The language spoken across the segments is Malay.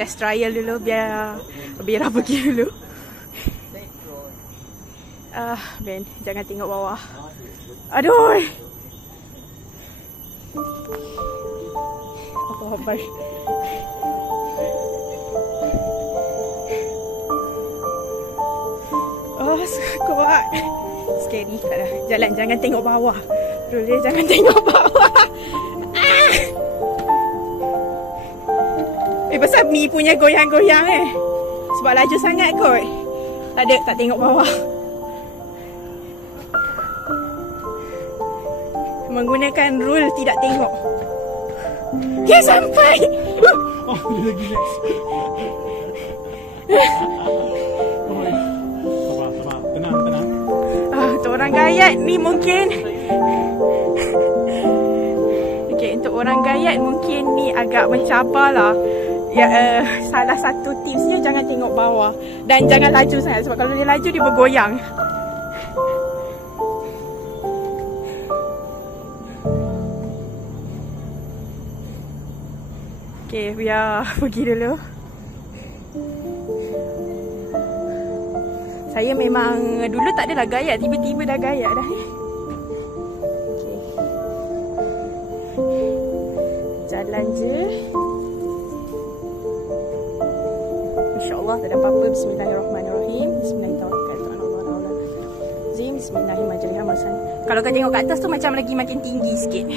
test trial dulu biar pergi dulu. Ben, jangan tengok bawah. Aduh. Allah Akbar. Oh, kuat. Scary dah. Jalan jangan tengok bawah. Rule jangan tengok bawah. Pasal Mi punya goyang-goyang sebab laju sangat kot. Tak tengok bawah. Menggunakan rule tidak tengok. Dia sampai. Oh, dia lagi next. Sabar. Tenang. Untuk orang Gayat ni mungkin. Okay, untuk orang Gayat mungkin ni agak mencabar lah. Ya, salah satu tipsnya jangan tengok bawah. Dan jangan laju sangat. Sebab kalau dia laju dia bergoyang. Okay, biar pergi dulu. Saya memang dulu tak adalah gayat. Tiba-tiba dah gayat dah ni. Okay. Jalan je. InsyaAllah tak ada apa-apa. Bismillahirrahmanirrahim. Bismillahirrahmanirrahim. Bismillahirrahmanirrahim. Kalau kau tengok kat atas tu macam lagi makin tinggi sikit.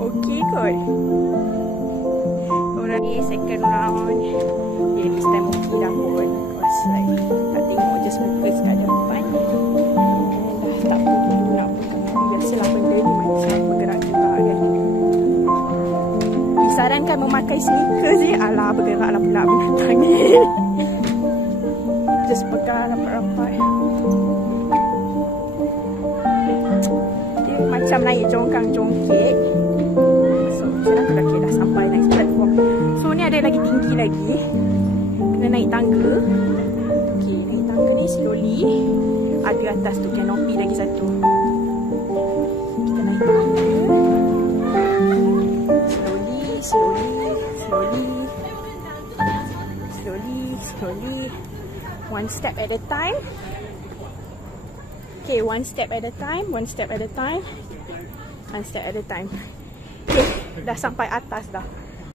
Okey kot. Orang ni second round. Okay, this time okey dah pun. Cause like tak tengok just muka sekat depan. Dah tak perlu nak buka. Biasalah benda ni macam bergerak juga kan. Disarankan memakai sneaker je. Alah bergeraklah pula binatang ni. Just pegang rapat-rapat. Dia macam naik jongkang-jongkik. So macam aku dah sampai next platform. So ni ada lagi tinggi lagi. Kena naik tangga. Okay, naik tangga ni slowly. Ada atas tu canopy lagi satu. Kita naik tangga. Slowly. One step at a time. Okay, one step at a time. Okay, dah sampai atas dah.